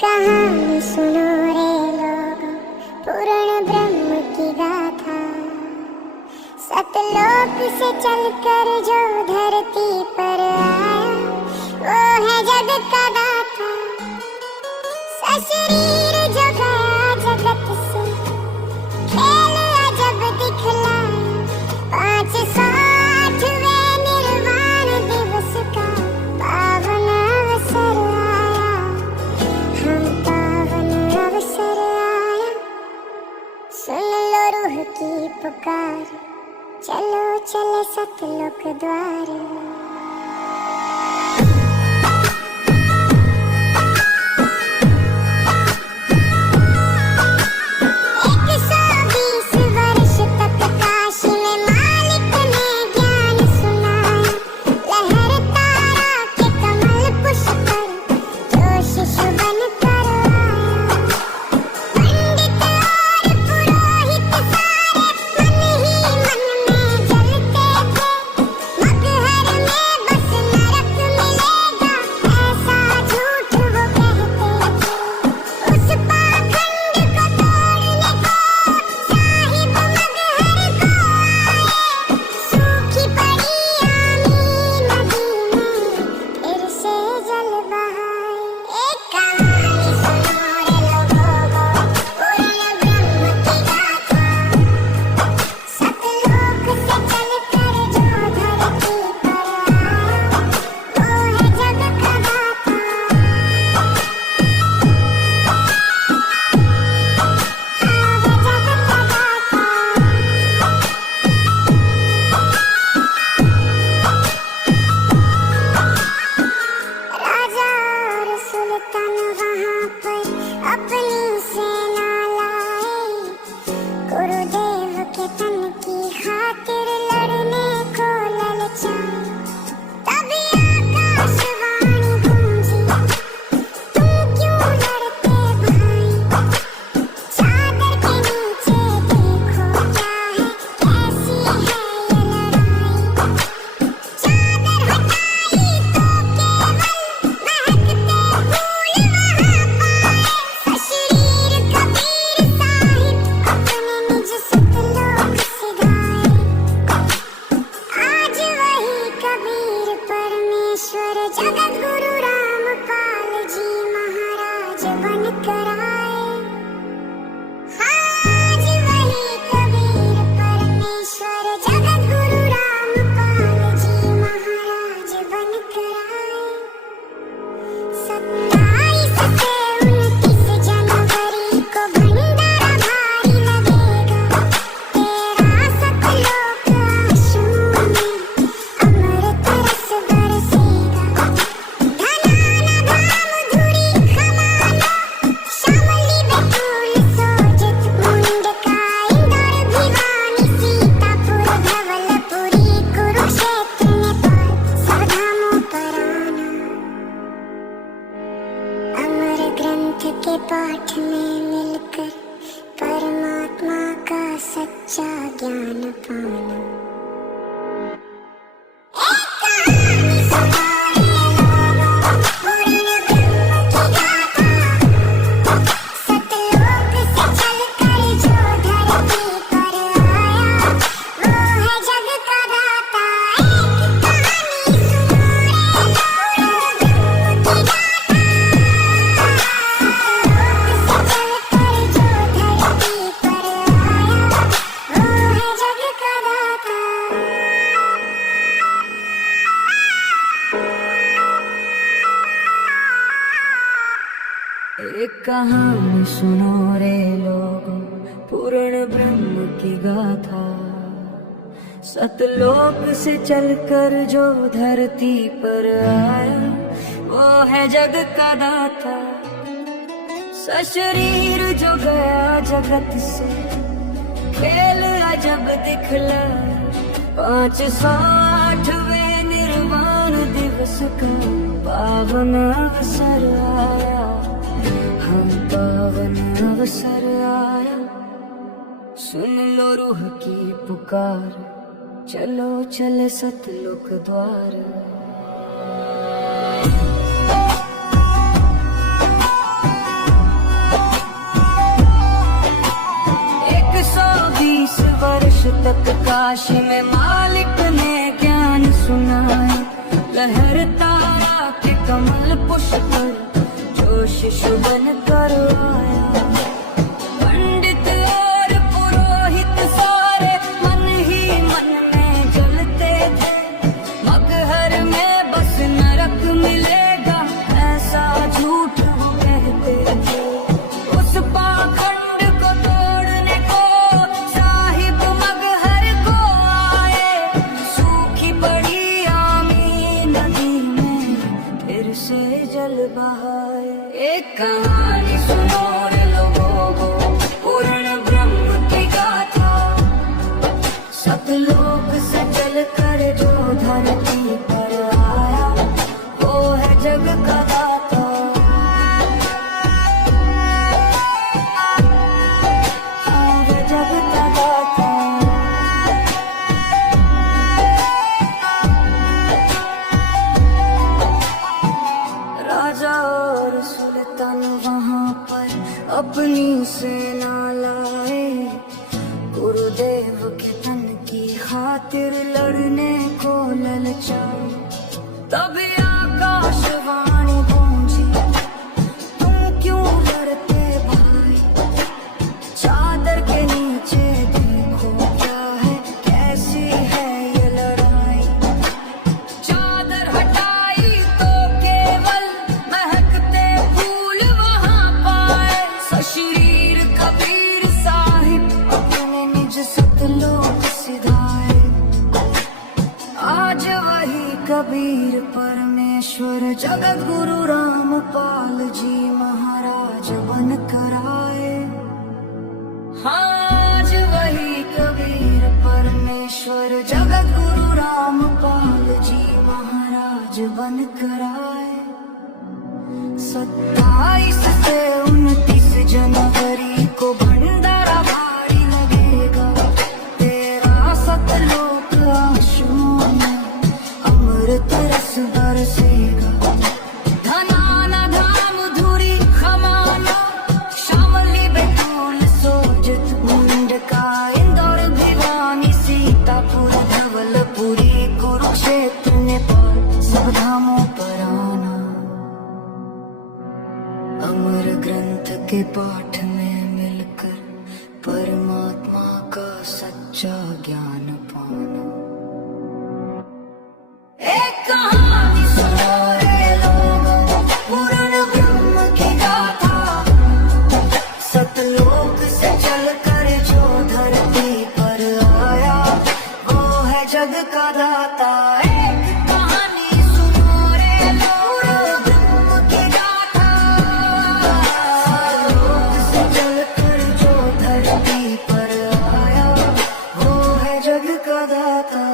कहानी सुनो रे लोगों, पूर्ण ब्रह्म की गाथा। सतलोक से चलकर जो धरती पर आया, वो है जगत का दाता। सशरीर जो गया जगत से, खेल अजब दिखलाया। 508वें निर्वाण दिवस का पावन अवसर आया। हम पावन अवसर आया। सुन लो रूह की पुकार, चलो चले सतलोक द्वार। के पाठ में मिलकर परमात्मा का सच्चा ज्ञान पाना। एक कहानी सुनो रे लोगों, पूर्ण ब्रह्म की गाथा। सतलोक से चलकर जो धरती पर आया, वो है जग का दाता। सशरीर जो गया जगत से, खेल अजब दिखलाया। 508वें निर्वाण दिवस का पावन अवसर आया। हम पावन अवसर आया। सुन लो रूह की पुकार, चलो चले सतलोक द्वार। काशी में मालिक ने ज्ञान सुनाया, लहर तारा के कमल पुष्प पर जो शिशु बन कर आया। पंडित और पुरोहित सारे मन ही मन में जलते थे, मगहर में बस नरक मिलेगा ऐसा झूठ वो कहते थे। उस पाखंड को तोड़ने को साहिब मगहर को आए, सूखी पड़ी आमी नदी में फिर से जल बहाए। एक कहानी सुनो रे लोगों को, पूर्ण ब्रह्म की गाथा, सतलोक से चल कर जो धरती पर आया, वो है जग का दाता। वो जग का दाता। राजा और सुल्तान वहाँ पर अपनी सेना लाए, गुरुदेव के तन की खातिर लड़ने को ललचाए। तभी आकाशवाणी गूंजी, तुम क्यों लड़ते भाई, चादर के नीचे देखो क्या है, कैसी है ये लड़ाई। चादर हटाई तो केवल महकते फूल वहाँ पाए, सशरीर कबीर साहिब अपने निज सतलोक सिधाए। आज वही कबीर परमेश्वर जगत गुरु रामपाल जी महाराज बन कर आए। आज वही कबीर परमेश्वर जगत गुरु रामपाल जी महाराज बन कर आए। 27 से 29 जनवरी को भंडारा भारी लगेगा, तेरा सतलोक आंसुओं में अमृत रस बरसेगा। धनाना धाम धुरी खमाना, शामली बैतूल सोजत मुंडका, इंदौर भिवानी सीतापुर धवलपुरी कुरुक्षेत्र नेपाल, सब धामों पर आना। अमर ग्रंथ के पाठ में मिलकर परमात्मा का सच्चा ज्ञान पाना। एक कहानी सुनो रे लोगों, पूर्ण ब्रह्म की गाथा, सतलोक से चल कर जो धरती पर आया, वो है जग का दाता। एक कहानी सुनो रे लोगों, ब्रह्म की गाथा, सतलोक से चल कर जो धरती पर आया, वो है जग का दाता।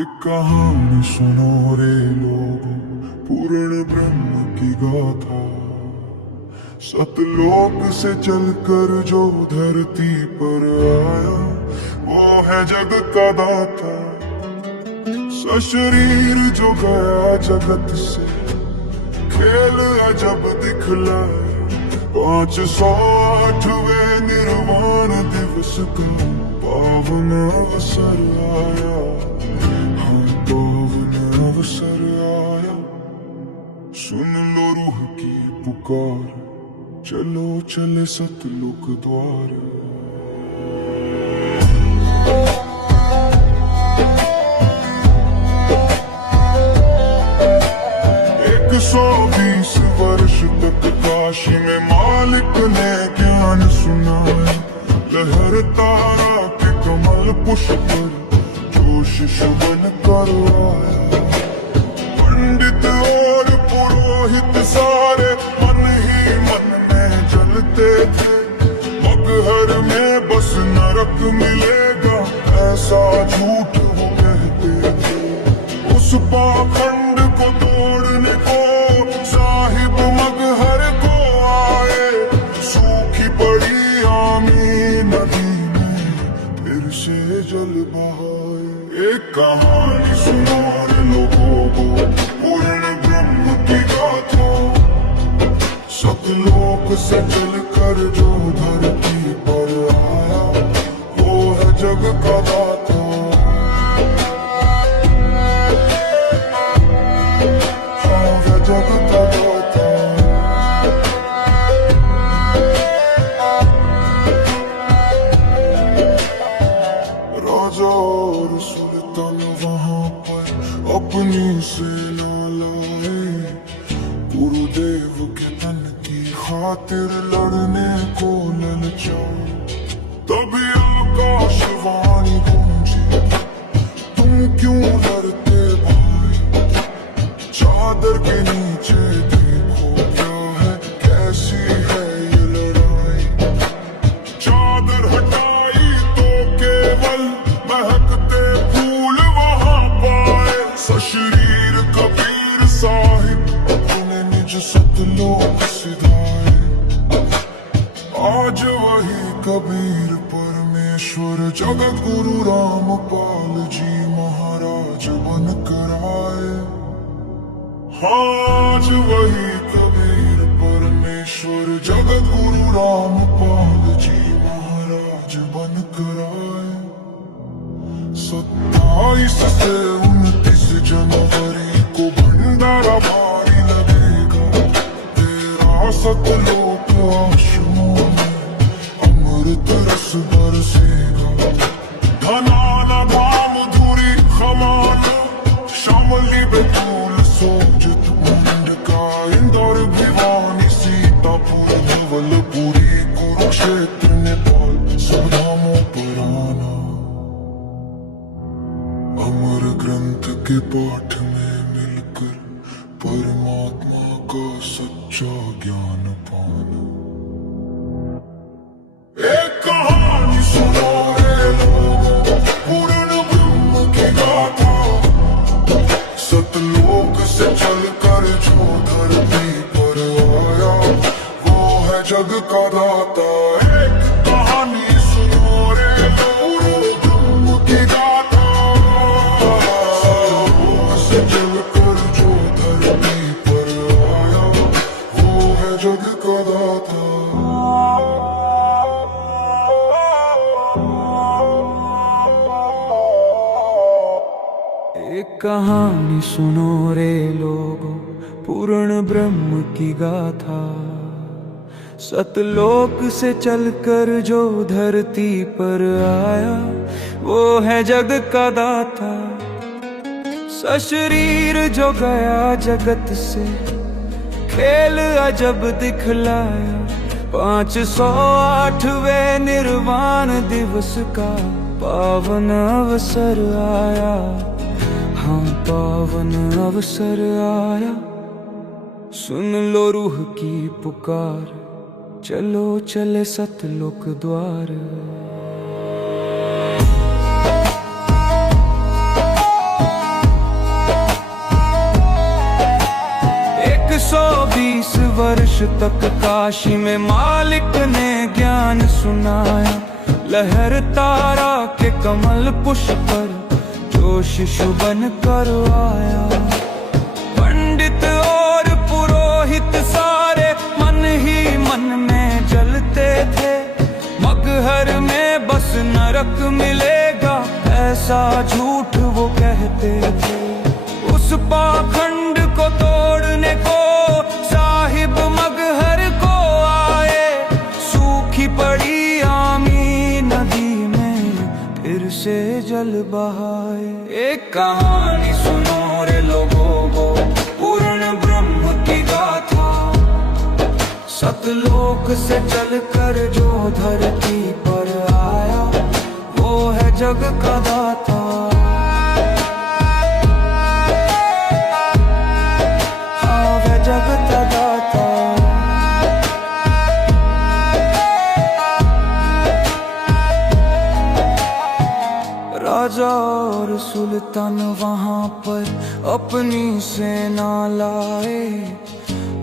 एक कहानी सुनो रे लोगों, पूर्ण ब्रह्म की गाथा, सतलोक से चलकर जो धरती पर आया, वो है जग का दाता। सशरीर जो गया जगत से, खेल अजब दिखलाया, 508वें निर्वाण दिवस का पावन अवसर आया। पावन अवसर आया, सुन लो रूह की पुकार, चलो चले सतलोक द्वार। 120 वर्ष तक काशी में मालिक ने ज्ञान सुनाया, लहर तारा के कमल पुष्प पर जो शिशु बन कर आया। पंडित और पुरोहित सारे मन ही मन में जलते थे, मगहर में बस नरक मिलेगा ऐसा झूठ वो कहते थे। उस पाखंड को तोड़ने को साहिब मगहर को आए, सूखी पड़ी आमी नदी में फिर से जल बहाए। एक कहानी सुनो रे लोगों को, पूर्ण ब्रह्म की गाथा, सतलोक से चलकर जो धरती पर आया वो है जग का दाता। हाँ है जग का दाता। राजा और सुल्तान वहाँ पर अपनी सेना लाए, गुरुदेव के तन की खातिर लड़ने को ललचाए। तभी आकाशवाणी गूंजी, तुम क्यों लड़ते भाई, चादर के नीचे देखो क्या है, कैसी है ये लड़ाई। चादर हटाई तो केवल महकते फूल वहां पाए। सशरीर कबीर साहिब अपने निज सतलोक सिधाए। आज वही कबीर परमेश्वर जगत गुरु रामपाल जी महाराज बन कर आए। आज वही कबीर परमेश्वर जगत गुरु रामपाल जी महाराज बन कर आए। 27 से 29 जनवरी को भंडारा भारी लगेगा। तेरा सतलोक आश्रमों में अमृत रस बरसेगा। धनाना धाम धुरी खमान शामली बेतूल सोजत मुंडका इंदौर भिवानी सीतापुर धवलपुरी कुरुक्षेत्र नेपाल सब धामों पर आना। अमर ग्रंथ के पाठ में मिलकर परमात्मा का सच्चा ज्ञान पाना। एक कहानी सुनो रे लोगों, पूर्ण ब्रह्म की गाथा। सतलोक से चलकर जो धरती पर आया वो है जग का दाता। एक कहानी सुनो रे लोगों, ब्रह्म की गाथा। सतलोक से चलकर जो धरती पर आया वो है जग का दाता। एक कहानी सुनो रे लोगों, पूर्ण ब्रह्म की गाथा। सतलोक से चलकर जो धरती पर आया वो है जग का दाता। सशरीर जो गया जगत से खेल अजब दिखलाया। 508वें निर्वाण दिवस का पावन अवसर आया। हाँ पावन अवसर आया। सुन लो रूह की पुकार, चलो चले सतलोक द्वार। 120 वर्ष तक काशी में मालिक ने ज्ञान सुनाया। लहर तारा के कमल पुष्प पर जो शिशु बन कर आया। पंडित और पुरोहित सारे मन ही मन में जलते थे। मगहर में बस नरक मिलेगा ऐसा झूठ वो कहते थे। उस पाखंड को तोड़ने को साहिब मगहर को आए। सूखी पड़ी आमी नदी में फिर से जल बहाए। एक कहानी सुनो रे लोगों को, पूर्ण ब्रह्म की गाथा। सतलोक से चलकर जो धरती पर आया वो है जग का दाता। हाँ वह जग का दाता। राजा और सुल्तान वहाँ पर अपनी सेना लाए।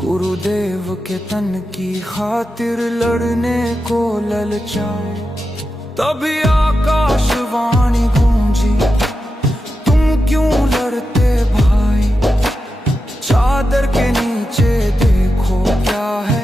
गुरुदेव के तन की खातिर लड़ने को ललचाए। तभी आकाशवाणी गूंजी, तुम क्यों लड़ते भाई, चादर के नीचे देखो क्या है,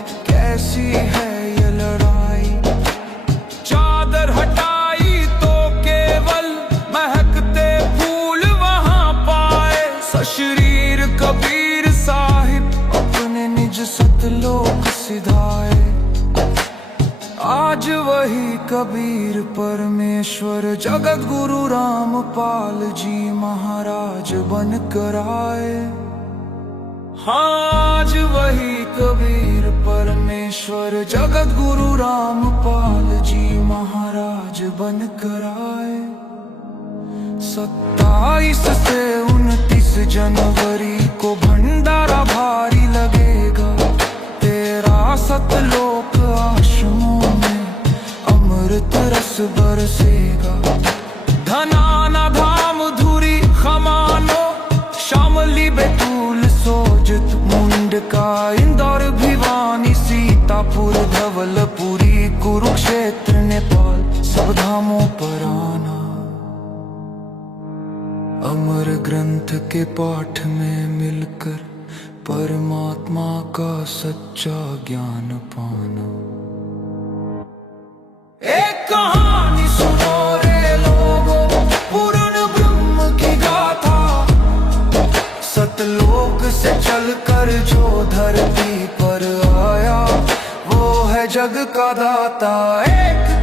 कबीर परमेश्वर जगत गुरु रामपाल जी महाराज बन कर आए। हाँ, आज वही कबीर परमेश्वर जगत गुरु रामपाल जी महाराज बन कर आए। 27 से 29 जनवरी को भंडारा भारी लगेगा। 13 सतलोक आश्रमों में अमृत रस बरसेगा। धनाना धाम धुरी खमानो शामली बैतूल सोजत मुंडका इंदौर भिवानी सीतापुर धवलपुरी कुरुक्षेत्र नेपाल सब धामों पर आना। अमर ग्रंथ के पाठ में मिलकर परमात्मा का सच्चा ज्ञान पाना। एक कहानी सुनो रे लोगों, पूर्ण ब्रह्म की गाथा। सतलोक से चलकर जो धरती पर आया, वो है जग का दाता। एक